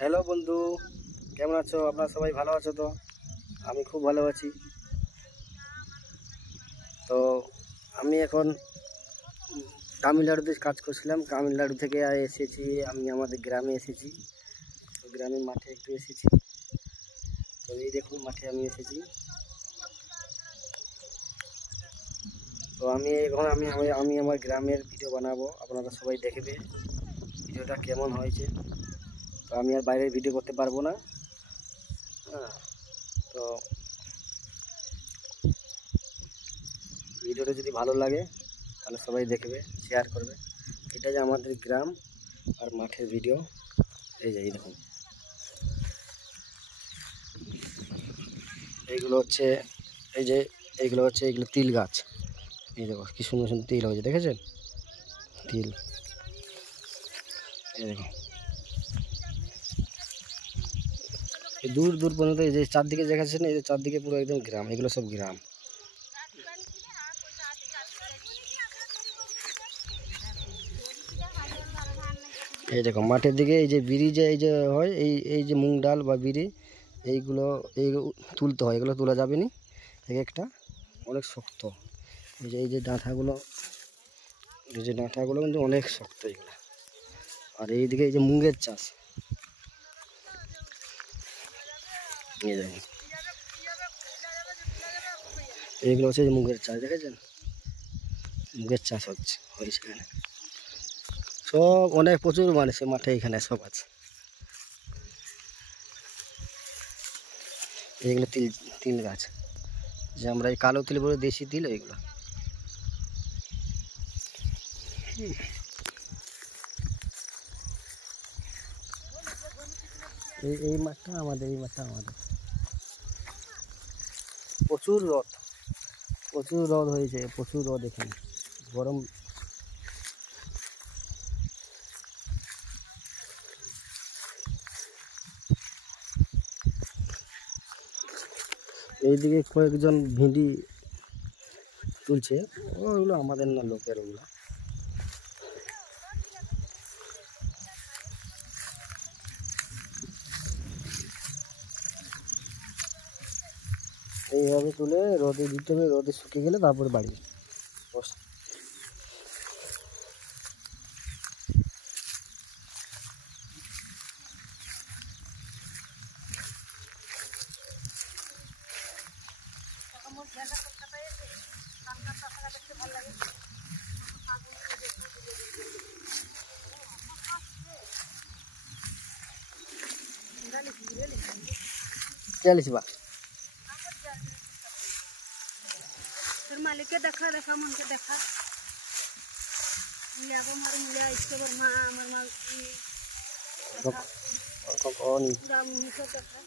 হ্যালো বন্ধু, কেমন আছো? আপনারা সবাই ভালো আছো তো? আমি খুব ভালো আছি। তো আমি এখন তামিলনাড়ুতে কাজ করছিলাম। তামিলনাড়ু থেকে এসেছি, আমি আমাদের গ্রামে এসেছি। তো গ্রামের মাঠে একটু এসেছি। তো এই দেখুন, মাঠে আমি এসেছি। তো আমি এখন আমি আমার গ্রামের ভিডিও বানাবো, আপনারা সবাই দেখবে ভিডিওটা কেমন হয়েছে। তো আমি আর বাইরের ভিডিও করতে পারবো না। হ্যাঁ, তো ভিডিওটা যদি ভালো লাগে তাহলে সবাই দেখবে, শেয়ার করবে। এটা যে আমাদের গ্রাম আর মাঠের ভিডিও। এই যে দেখুন, এইগুলো হচ্ছে এইগুলো তিল গাছ। এই দেখো কি সুন্দর সুন্দর তিল হয়েছে, দেখেছেন? তিল, এই দেখো এই দূর দূর পর্যন্ত, এই যে চারদিকে দেখাচ্ছেন, এই যে চারদিকে পুরো একদম গ্রাম, এগুলো সব গ্রাম। এই দেখো মাঠের দিকে এই যে বিড়ি, যে এই যে হয়, এই যে মুগ ডাল বা বিড়ি, এইগুলো তুলতে হয়। এগুলো তোলা যাবে না, এক একটা অনেক শক্ত। এই যে ডাঁটাগুলো কিন্তু অনেক শক্ত এগুলো। আর এইদিকে এই যে মুগের চাষ, এই দেখুন এইগুলো হচ্ছে মুগের চাষ, দেখেছেন? মুগের চাষ হয়েছে এখানে। সব অনেক প্রচুর মানুষ মাঠে এখানে সব আছে। এইগুলো তিল তিল গাছ, যে আমরা এই কালো তিল বলে, দেশি তিল এইগুলো। এই মাঠটা আমাদের, প্রচুর রোদ হয়েছে, প্রচুর রোদ এখানে, গরম। এইদিকে কয়েকজন ভিন্ডি তুলছে, ওগুলো আমাদের না, লোকের ওগুলো। এইভাবে তুলে রোদে দিতে হবে, রোদে শুকিয়ে গেলে তারপরে বাড়ি বস। चालीस बा তোর মালিককে দেখা মনকে দেখা মিলাবো মার মিলা ইচ্ছে কর মা আমার মা পুরা মুহিত দেখা।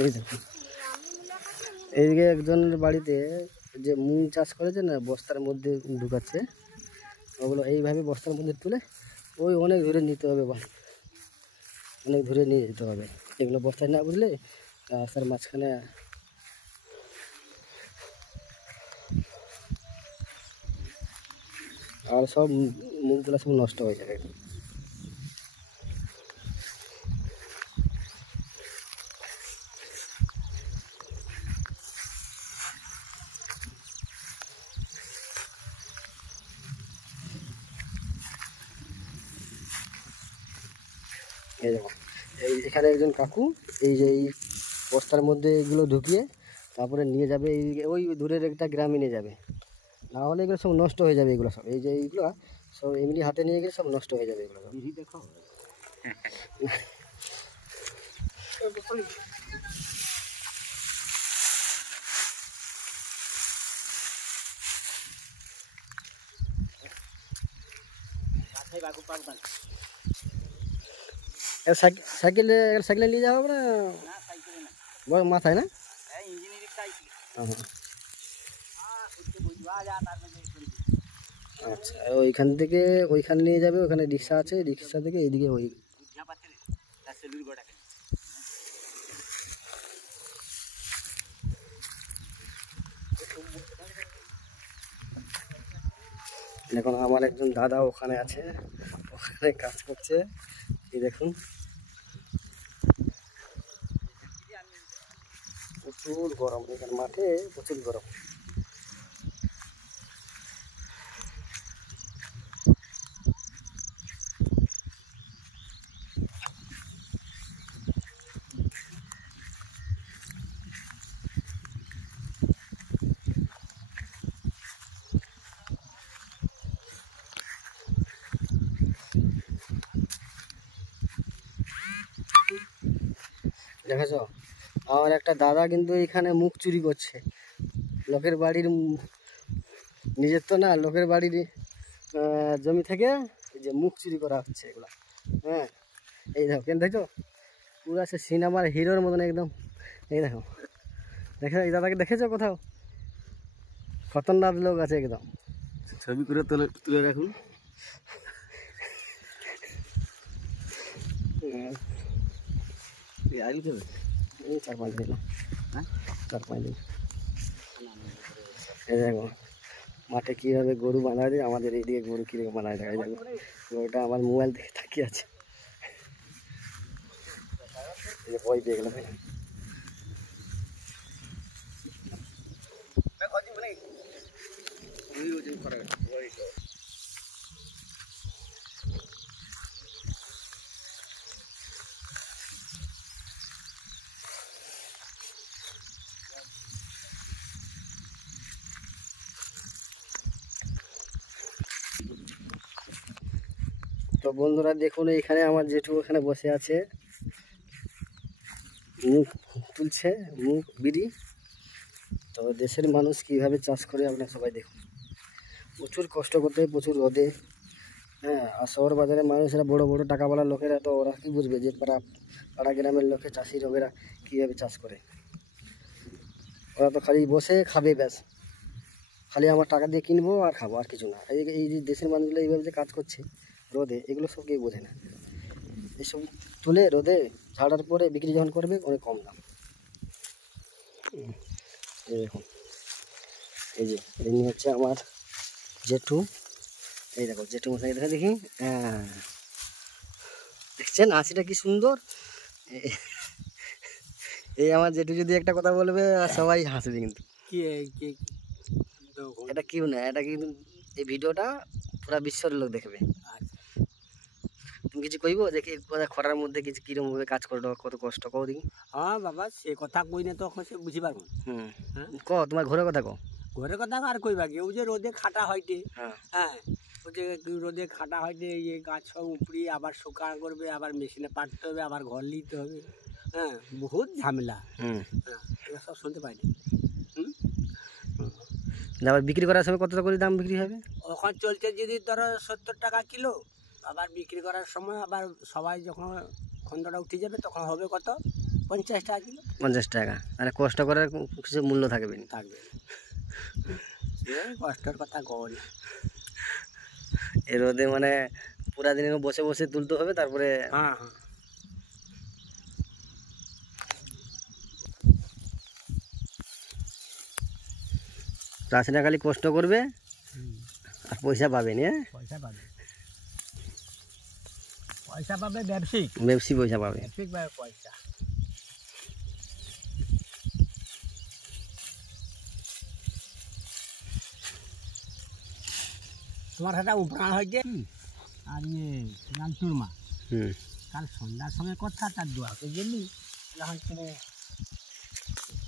এই দেখুন, এইদিকে একজনের বাড়িতে যে মুগ চাষ করেছে না, বস্তার মধ্যে ঢুকাচ্ছে। ওগুলো এইভাবে বস্তার মধ্যে তুলে ওই অনেক দূরে নিতে হবে, অনেক দূরে নিয়ে যেতে হবে। এগুলো বস্তায় না বুঝলে রাস্তার মাঝখানে আর সব মুখগুলো সব নষ্ট হয়ে যাবে। এই দেখো, এখানে একজন কাকু এই বস্তার মধ্যে এগুলো ঢুকিয়ে তারপরে নিয়ে যাবে, ওই দূরের একটা গ্রামে নিয়ে যাবে। না হলে এগুলো সব নষ্ট হয়ে যাবে। এগুলো সব এইগুলো সব এমনি হাতে নিয়ে গেলে সব নষ্ট হয়ে যাবে এগুলো সব। দেখো সাইকেলে নিয়ে যাওয়া হবে না, মাথায় না। আচ্ছা, ওইখান থেকে ওইখানে নিয়ে যাবে, ওখানে রিক্সা আছে, রিক্সা থেকে এইদিকে ওই দেখুন আমার একজন দাদা ওখানে আছে, ওখানে কাজ করছে। এই দেখুন প্রচুর গরম, এখানে মাঠে প্রচুর গরম। দেখেছো আমার একটা দাদা কিন্তু এখানে মুখ চুরি করছে, লোকের বাড়ির, নিজের তো না, লোকের বাড়ির জমি থেকে এই যে মুখ চুরি করা হচ্ছে এগুলা। হ্যাঁ এই দেখো, কেন দেখছো পুরো সে সিনেমার হিরোর মতন একদম। এই দেখো, দেখো এই দাদাকে দেখেছো কোথাও? খতরনাক লোক আছে একদম, ছবি করে তুলে রাখুন। এই 4-5 দিন, হ্যাঁ 4-5 দিন। এই দেখো মাঠে কীভাবে গরু বাঁধা যায়, আমাদের এইদিকে গরু কীরকম বাঁধা যায়। দেখো গরুটা আমার মোবাইল থেকে তাকিয়ে আছে, এই যে ভয় পেয়ে গেল। তো বন্ধুরা দেখুন এখানে আমার জেঠু এখানে বসে আছে, মুখ তুলছে, মুখ বিড়ি। তো দেশের মানুষ কিভাবে চাষ করে আপনারা সবাই দেখুন, প্রচুর কষ্ট করতে হয়, প্রচুর রোদে। হ্যাঁ, আর শহর বাজারে মানুষেরা বড় বড় টাকাওয়ালা লোকেরা তো ওরা কি বুঝবে যে পাড়া গ্রামের লোকে চাষি লোকেরা কীভাবে চাষ করে। ওরা তো খালি বসে খাবে, ব্যাস, খালি আমার টাকা দিয়ে কিনবো আর খাবো, আর কিছু না। এই যে দেশের মানুষগুলো এইভাবে যে কাজ করছে রোদে, এগুলো সব কেউ বোঝে না। এসব তুলে রোদে ঝাড়ার পরে বিক্রি যখন করবে অনেক কম দাম। এই দেখুন, এই যে ইনি হচ্ছে আমার জেঠু। এই দেখো জেঠু মশাই, দেখা দেখি, হ্যাঁ দেখছেন হাসিটা কি সুন্দর। এই আমার জেঠু যদি একটা কথা বলবে সবাই হাসবে, কিন্তু এটা কেউ না, এটা কিন্তু এই ভিডিওটা পুরা বিশ্বের লোক দেখবে। তুমি কিছু কইব যে কি খরার মধ্যে কিছু কিরকম ভাবে কাজ করলো, কত কষ্ট কও দেখি। হ্যাঁ বাবা, সে কথা কই না তখন সে বুঝি পারবো। ক তোমার ঘরের কথা ক। ঘরের কথা আর কইবা কি, ওই যে রোদে খাটা হয়টে। হ্যাঁ হ্যাঁ, ওই যে রোদে খাটা হয়টে, এই গাছ সব উপড়ি আবার শুকা করবে, আবার মেশিনে পাঠতে হবে, আবার ঘর নিতে হবে। হ্যাঁ, বহুত ঝামেলা। হ্যাঁ, এগুলো সব শুনতে পাইনি। আবার বিক্রি করার সময় কত করে দাম বিক্রি হবে? ওখানে চলছে যদি ধরো 70 টাকা কিলো, আবার বিক্রি করার সময় আবার সবাই যখন খন্দটা উঠে যাবে তখন হবে কত, 50 টাকা কিলো। 50 টাকা, মানে কষ্ট করার কিছু মূল্য থাকবে না। থাকবে, কষ্টের কথা কল। এই রোদে মানে পুরা দিন বসে বসে তুলতে হবে, তারপরে হ্যাঁ হ্যাঁ চাষিরা খালি কষ্ট করবে আর পয়সা পাবেনি। হ্যাঁ, পয়সা পাবে, পয়সা পাবে ব্যবসায়িক, ব্যবসী পয়সা পাবে। ব্যবসায়িক পাবে পয়সা। তোমার একটা উপরাণ হয়েছে আর ইয়ে লালচুর মা, কাল সন্ধ্যার সময় কথা, তার দোয়াকে গেলি তখন তুমি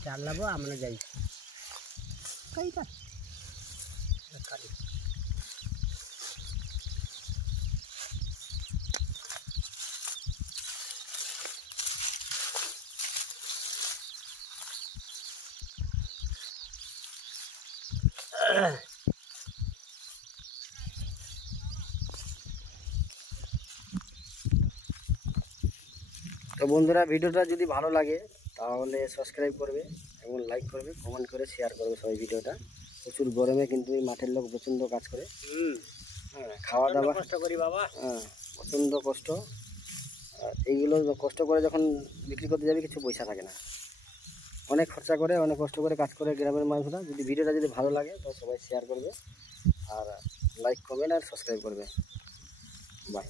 চাল লাগবো, আমরা যাই কাইটা কালি। তো বন্ধুরা ভিডিওটা যদি ভালো লাগে তাহলে সাবস্ক্রাইব করবে এবং লাইক করবে, কমেন্ট করে শেয়ার করবে সবাই ভিডিওটা। প্রচুর গরমে কিন্তু এই মাঠের লোক প্রচণ্ড কাজ করে। হ্যাঁ, খাওয়া দাওয়া কষ্ট করি বাবা, হ্যাঁ প্রচণ্ড কষ্ট। এইগুলো কষ্ট করে যখন বিক্রি করতে যাবে কিছু পয়সা থাকে না, অনেক খরচা করে, অনেক কষ্ট করে কাজ করে গ্রামের মানুষরা। যদি ভিডিওটা যদি ভালো লাগে তো সবাই শেয়ার করবে আর লাইক কমেন্ট আর সাবস্ক্রাইব করবে। বাই।